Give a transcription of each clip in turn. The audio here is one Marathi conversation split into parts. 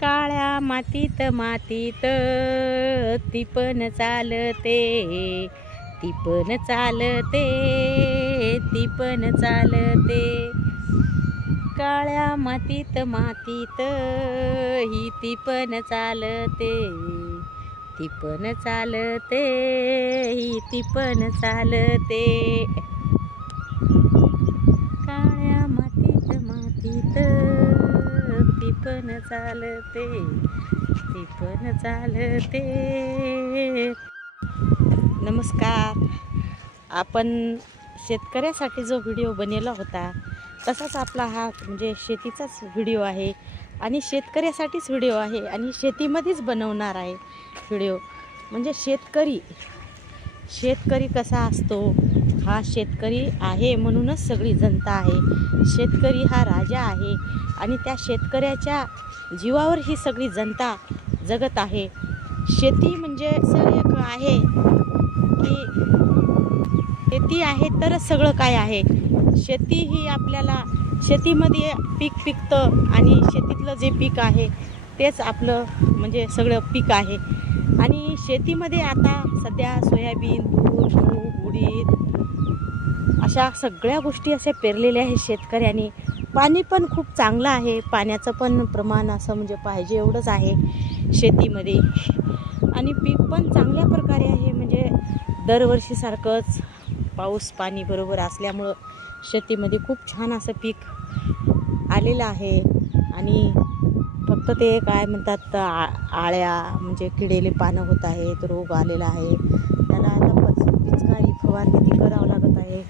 काळ्या मातीत मातीत ती पण चालते, ती पण चालते, ती पण चालते. काळ्या मातीत मातीत ही ती पण चालते, ती पण चालते, ही ती पण चालते. काळ्या मातीत मातीत ती पण चालते, ती पण चालते. नमस्कार. आपण शेतकऱ्यासाठी जो व्हिडिओ बनवला होता तसाच आपला हा म्हणजे शेतीचाच व्हिडिओ आहे आणि शेतकऱ्यासाठीच व्हिडिओ आहे आणि शेतीमध्येच बनवणार आहे व्हिडिओ. म्हणजे शेतकरी कसा असतो, हा शेतकरी आहे म्हणूनच सगळी जनता आहे. शेतकरी हा राजा आहे आणि त्या शेतकऱ्याच्या जीवावर ही सगळी जनता जगत आहे. शेती म्हणजे असं एक आहे की शेती आहे तरच सगळं काय आहे. शेती ही आपल्याला शेतीमध्ये पीक पिकतं आणि शेतीतलं जे पीक आहे तेच आपलं म्हणजे सगळं पीक आहे. आणि शेतीमध्ये आता सध्या सोयाबीन, तूर, मूग, उडीद अशा सगळ्या गोष्टी अशा पेरलेल्या आहेत शेतकऱ्यांनी. पाणी पण खूप चांगलं आहे, पाण्याचं पण प्रमाण असं म्हणजे पाहिजे एवढंच आहे शेतीमध्ये. आणि पीक पण चांगल्या प्रकारे आहे, म्हणजे दरवर्षीसारखंच पाऊस पाणी बरोबर असल्यामुळं शेतीमध्ये खूप छान असं पीक आलेलं आहे. आणि फक्त ते काय म्हणतात आळ्या म्हणजे किडेले पानं होत आहेत, रोग आलेला आहे, त्याला आता पिचकारी फवारणी ती करावं लागत आहे.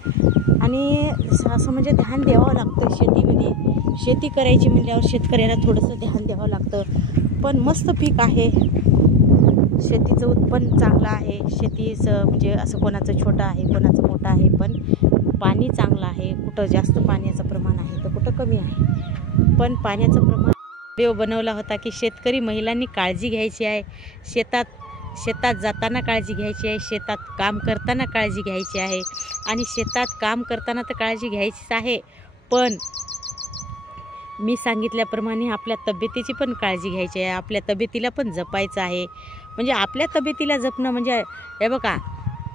आणि असं म्हणजे ध्यान द्यावं लागतं शेतीमध्ये. शेती करायची म्हणल्यावर शेतकऱ्याला थोडंसं ध्यान द्यावं लागतं. पण मस्त पीक आहे, शेतीचं उत्पन्न चांगलं आहे. शेतीचं म्हणजे असं कोणाचं छोटं आहे कोणाचं मोठं आहे, पण पाणी चांगलं आहे. कुठं जास्त पाण्याचं प्रमाण आहे तर कुठं कमी आहे, पण पाण्याचं प्रमाण. व्हिडिओ बनवला होता की शेतकरी महिलांनी काळजी घ्यायची आहे. शेतात जाताना काळजी घ्यायची आहे, शेतात काम करताना काळजी घ्यायची आहे. आणि शेतात काम करताना तर काळजी घ्यायचीच आहे, पण मी सांगितल्याप्रमाणे आपल्या तब्येतीची पण काळजी घ्यायची आहे. आपल्या तब्येतीला पण जपायचं आहे. म्हणजे आपल्या तब्येतीला जपणं म्हणजे हे बघा,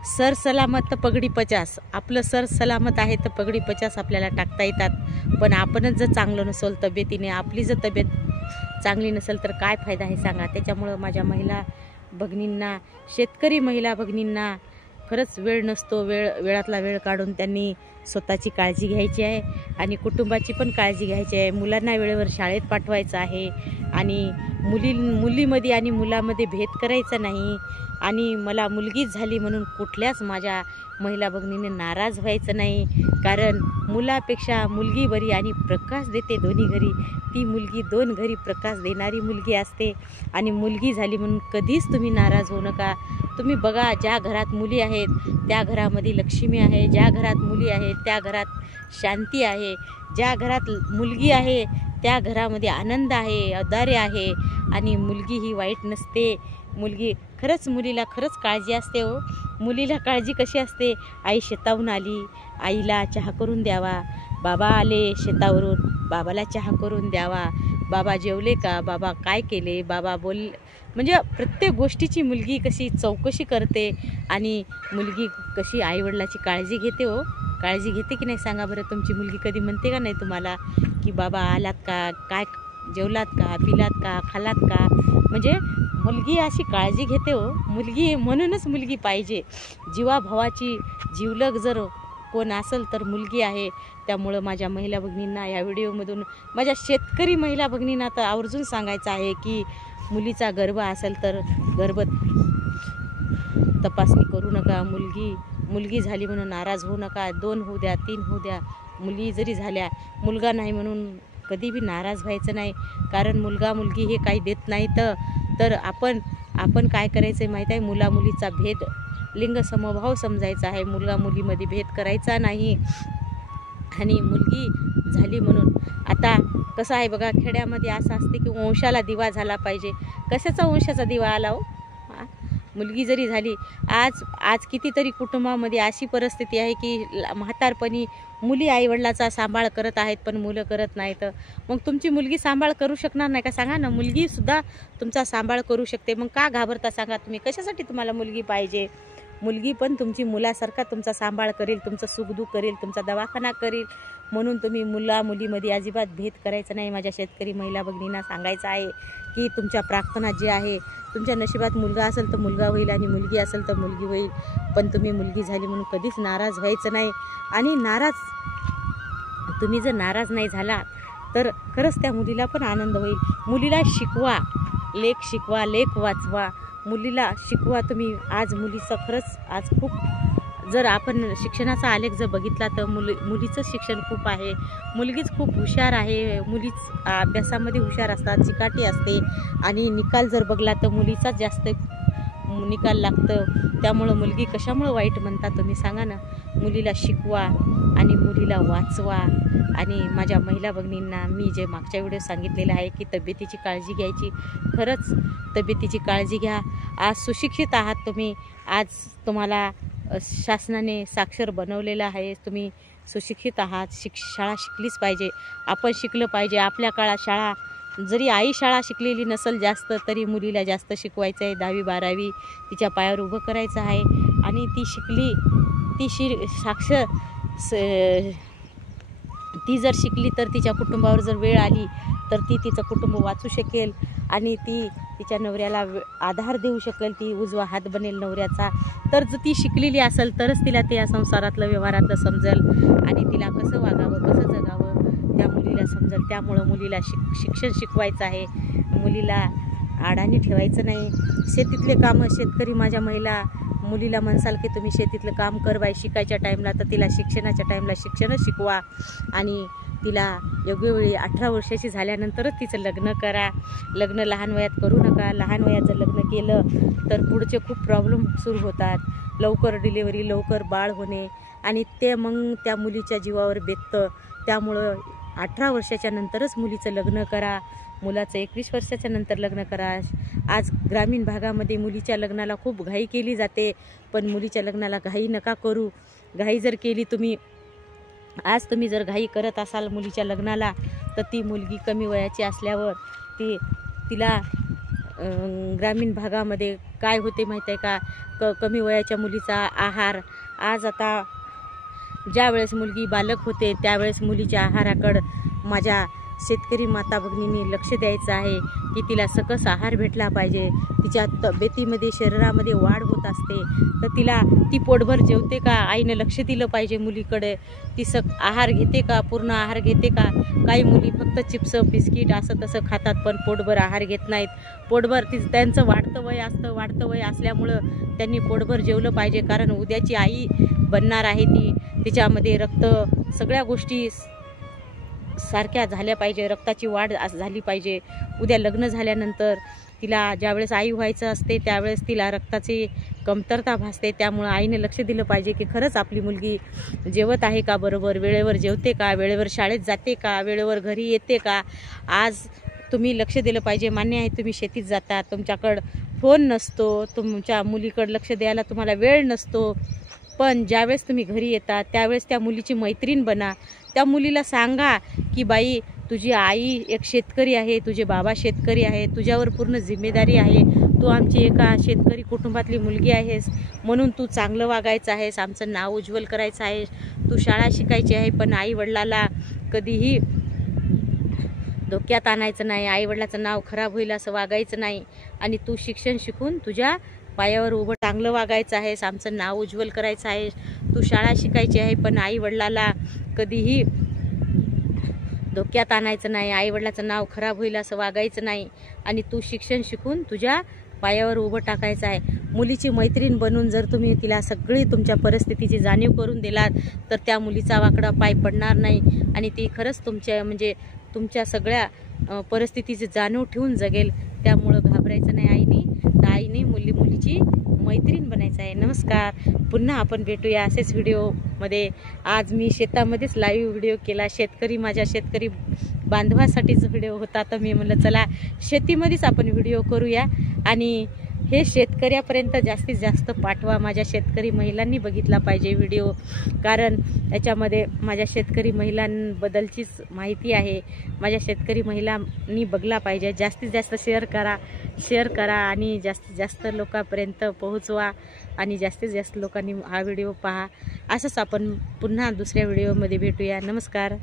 सर सलामत तर पगडी 50. आपलं सर सलामत आहे तर पगडी 50 आपल्याला टाकता येतात. पण आपणच जर चांगलं नसेल तब्येतीने, आपली जर तब्येत चांगली नसेल तर काय फायदा आहे सांगा. त्याच्यामुळं माझ्या महिला भगिनींना, शेतकरी महिला भगिनींना खरंच वेळ नसतो, वेळातला वेळ काढून त्यांनी स्वतःची काळजी घ्यायची आहे आणि कुटुंबाची पण काळजी घ्यायची आहे. मुलांना वेळेवर शाळेत पाठवायचं आहे आणि मुलीमध्ये आणि मुलामध्ये भेद करायचा नाही. आणि मला मुलगीच झाली म्हणून कुठल्याच माझ्या महिला भगिनीने नाराज व्हायचं नाही, कारण मुलापेक्षा मुलगी बरी आणि प्रकाश देते दोन्ही घरी. ती मुलगी 2 घरी प्रकाश देणारी मुलगी असते. आणि मुलगी झाली म्हणून कधीच तुम्ही नाराज होऊ नका. तुम्ही बघा, ज्या घरात मुली आहेत त्या घरामध्ये लक्ष्मी आहे, ज्या घरात मुली आहेत त्या घरात शांती आहे, ज्या घरात मुलगी आहे त्या घरामध्ये आनंद आहे, औदार्य आहे. आणि मुलगी ही वाईट नसते. मुलगी खरंच, मुलीला खरंच काळजी असते हो. मुलीला काळजी कशी असते, आई शेताहून आली, आईला चहा करून द्यावा. बाबा आले शेतावरून, बाबाला चहा करून द्यावा. बाबा जेवले का, बाबा काय केले, बाबा बोल, म्हणजे प्रत्येक गोष्टीची मुलगी कशी चौकशी करते. आणि मुलगी कशी आईवडिलाची काळजी घेते हो. काळजी घेते की नाही सांगा बरं. तुमची मुलगी कधी म्हणते का नाही तुम्हाला की बाबा आलात का, काय जेवलात का, पिलात का, खालात का. म्हणजे मुलगी अशी काळजी घेते हो. मुलगी म्हणूनच मुलगी पाहिजे. जीवाभावाची जीवलग जर कोण असेल तर मुलगी आहे. त्यामुळं माझ्या महिला भगिनींना या व्हिडिओमधून, माझ्या शेतकरी महिला भगिनींना तर आवर्जून सांगायचं आहे की मुलीचा गर्भ असेल तर गर्भ तपासणी करू नका. मुलगी झाली म्हणून नाराज होऊ नका. 2 होऊ द्या, 3 होऊ द्या, मुली जरी झाल्या, मुलगा नाही म्हणून कधी बी नाराज व्हायचं नाही. कारण मुलगा मुलगी हे काही देत नाही तर आपण काय करायचं आहे माहीत आहे, मुला मुलीचा भेद, लिंग समभाव समजायचा आहे. मुलगा मुलीमध्ये भेद करायचा नाही. आणि मुलगी झाली म्हणून आता कसं आहे बघा, खेड्यामध्ये असं असते की वंशाला दिवा झाला पाहिजे. कशाचा वंशाचा दिवा आला हो, मुलगी जरी झाली, आज कितीतरी कुटुंबामध्ये अशी परिस्थिती आहे की म्हातारपणी मुली आईवडिलाचा सांभाळ करत आहेत पण मुलं करत नाहीत. मग तुमची मुलगी सांभाळ करू शकणार नाही का? सांगा ना. मुलगीसुद्धा तुमचा सांभाळ करू शकते. मग का घाबरता सांगा तुम्ही? कशासाठी तुम्हाला मुलगी पाहिजे? मुलगी पण तुमची मुलासारखा तुमचा सांभाळ करेल, तुमचं सुखदुःख करेल, तुमचा दवाखाना करेल. म्हणून तुम्ही मुलीमध्ये अजिबात भेद करायचा नाही. माझ्या शेतकरी महिला भगिनींना सांगायचं आहे की तुमच्या प्रार्थना जे आहे, तुमच्या नशिबात मुलगा असेल तर मुलगा होईल आणि मुलगी असेल तर मुलगी होईल. पण तुम्ही मुलगी झाली म्हणून कधीच नाराज व्हायचं नाही. आणि तुम्ही जर नाराज नाही झाला तर खरंच त्या मुलीला पण आनंद होईल. मुलीला शिकवा, लेख वाचवा, मुलीला शिकवा तुम्ही. आज मुलीचं खरंच आज खूप, जर आपण शिक्षणाचा आलेख जर बघितला तर मुलीचं शिक्षण खूप आहे. मुलगीच खूप हुशार आहे. मुलीच अभ्यासामध्ये हुशार असतात, चिकाटी असते. आणि निकाल जर बघला तर मुलीचाच जास्त निकाल लागतं. त्यामुळं मुलगी कशामुळं वाईट म्हणता तुम्ही सांगा ना. मुलीला शिकवा आणि मुलीला वाचवा. आणि माझ्या महिला भगिनींना मी जे मागच्या व्हिडिओ सांगितलेलं आहे की तब्येतीची काळजी घ्यायची, खरंच तब्येतीची काळजी घ्या. आज सुशिक्षित आहात तुम्ही, आज तुम्हाला शासनाने साक्षर बनवलेलं आहे, तुम्ही सुशिक्षित आहात. शाळा शिकलीच पाहिजे, आपण शिकलं पाहिजे. आपल्या काळात शाळा, जरी आई शाळा शिकलेली नसेल जास्त तरी मुलीला जास्त शिकवायचं आहे. 10वी 12वी तिच्या पायावर उभं करायचं आहे. आणि ती शिकली, ती जर शिकली तर तिच्या कुटुंबावर जर वेळ आली तर ती तिचं कुटुंब वाचू शकेल आणि ती तिच्या नवऱ्याला आधार देऊ शकेल. ती उजवा हात बनेल नवऱ्याचा. तर जर ती शिकलेली असेल तरच तिला ते या संसारातलं व्यवहारातलं समजेल आणि तिला कसं वागावं, कसं जगावं त्या मुलीला समजेल. त्यामुळं मुलीला शिक्षण शिकवायचं आहे. मुलीला अडाणी ठेवायचं नाही. शेतीतले कामं, शेतकरी माझ्या महिला मुलीला म्हणसाल की तुम्ही शेतीतलं काम कर बाई शिकायच्या टाईमला, तर तिला शिक्षणाच्या टाईमला शिक्षणच शिकवा. आणि तिला योग्य वेळी 18 वर्षाची झाल्यानंतरच तिचं लग्न करा. लग्न लहान वयात करू नका. लहान वयात जर लग्न केलं तर पुढचे खूप प्रॉब्लेम सुरू होतात. लवकर डिलिव्हरी, लवकर बाळ होणे आणि ते मग त्या मुलीच्या जीवावर बेततं. त्यामुळं 18 वर्षाच्या नंतरच मुलीचं लग्न करा. मुलाचं 21 वर्षाच्या नंतर लग्न करा. आज ग्रामीण भागामध्ये मुलीच्या लग्नाला खूप घाई केली जाते, पण मुलीच्या लग्नाला घाई नका करू. घाई जर केली तुम्ही जर घाई करत असाल मुलीच्या लग्नाला तर ती मुलगी कमी वयाची असल्यावर तिला ग्रामीण भागामध्ये काय होते माहीत आहे का? कमी वयाच्या मुलीचा आहार, आज आता ज्या वेळेस मुलगी बालक होते त्यावेळेस मुलीच्या आहाराकडं माझ्या शेतकरी माता भगिनींनी लक्ष द्यायचं आहे की तिला सकस आहार भेटला पाहिजे. तिच्या तब्येतीमध्ये, शरीरामध्ये वाढ होत असते तर ती पोटभर जेवते का? आईनं लक्ष दिलं पाहिजे मुलीकडे. ती आहार घेते का? पूर्ण आहार घेते का? काही मुली फक्त चिप्स, बिस्किट असं तसं खातात पण पोटभर आहार घेत नाहीत. पोटभर त्यांचं वाढतं वय असतं. वाढतं वय असल्यामुळं त्यांनी पोटभर जेवलं पाहिजे, कारण उद्याची आई बनणार आहे ती. तिच्यामध्ये रक्त, सगळ्या गोष्टी सारख्या झाल्या पाहिजे. रक्ताची वाढ झाली पाहिजे. उद्या लग्न झाल्यानंतर तिला ज्यावेळेस आई व्हायचं असते त्यावेळेस तिला रक्ताची कमतरता भासते. त्यामुळं आईने लक्ष दिलं पाहिजे की खरंच आपली मुलगी जेवत आहे का बरोबर, वेळेवर जेवते का, वेळेवर शाळेत जाते का, वेळेवर घरी येते का. आज तुम्ही लक्ष दिलं पाहिजे. मान्य आहे तुम्ही शेतीत जाता, तुमच्याकडं फोन नसतो, तुमच्या मुलीकडं लक्ष द्यायला तुम्हाला वेळ नसतो, पण ज्यावेळेस तुम्ही घरी येता त्यावेळेस त्या मुलीची मैत्रीण बना. त्या मुलीला सांगा की बाई तुझी आई एक शेतकरी आहे, तुझे बाबा शेतकरी आहे, तुझ्यावर पूर्ण जिम्मेदारी आहे. तू आमची एका शेतकरी कुटुंबातली मुलगी आहेस म्हणून तू चांगलं वागायचं आहेस, आमचं नाव उज्ज्वल करायचं आहे. तू शाळा शिकायची आहे पण आईवडिलाला कधीही धोक्यात आणायचं नाही, आईवडिलाचं नाव खराब होईल असं वागायचं नाही. आणि तू शिक्षण शिकून तुझ्या पायावर उभं चांगलं वागायचं आहेस, आमचं नाव उज्ज्वल करायचं आहे. तू शाळा शिकायची आहे पण आईवडिलाला कधीही धोक्यात आणायचं नाही, आईवडिलाचं नाव खराब होईल असं वागायचं नाही. आणि तू शिक्षण शिकून तुझ्या पायावर उभं टाकायचं आहे. मुलीची मैत्रीण बनून जर तुम्ही तिला सगळी तुमच्या परिस्थितीची जाणीव करून दिलात तर त्या मुलीचा वाकडा पाय पडणार नाही आणि ती खरंच तुमच्या सगळ्या परिस्थितीची जाणीव ठेवून जगेल. त्यामुळं घाबरायचं नाही. आईने मुलीची मैत्रीण बनायचं आहे. नमस्कार, पुन्हा आपण भेटूया असेच व्हिडिओमध्ये. आज मी शेतामध्येच लाईव्ह व्हिडिओ केला. माझ्या शेतकरी बांधवासाठीच व्हिडिओ होता, तर मी म्हणलं चला शेतीमध्येच आपण व्हिडिओ करूया. आणि हे शेतकऱ्यापर्यंत जास्तीत जास्त पाठवा. माझ्या शेतकरी महिलांनी बघितला पाहिजे व्हिडिओ, कारण त्याच्यामध्ये माझ्या शेतकरी महिलांबद्दलचीच माहिती आहे. माझ्या शेतकरी महिलांनी बघला पाहिजे. जास्तीत जास्त शेअर करा आणि जास्तीत जास्त लोकांपर्यंत पोहोचवा आणि जास्तीत जास्त लोकांनी हा व्हिडिओ पहा. असंच आपण पुन्हा दुसऱ्या व्हिडिओमध्ये भेटूया. नमस्कार.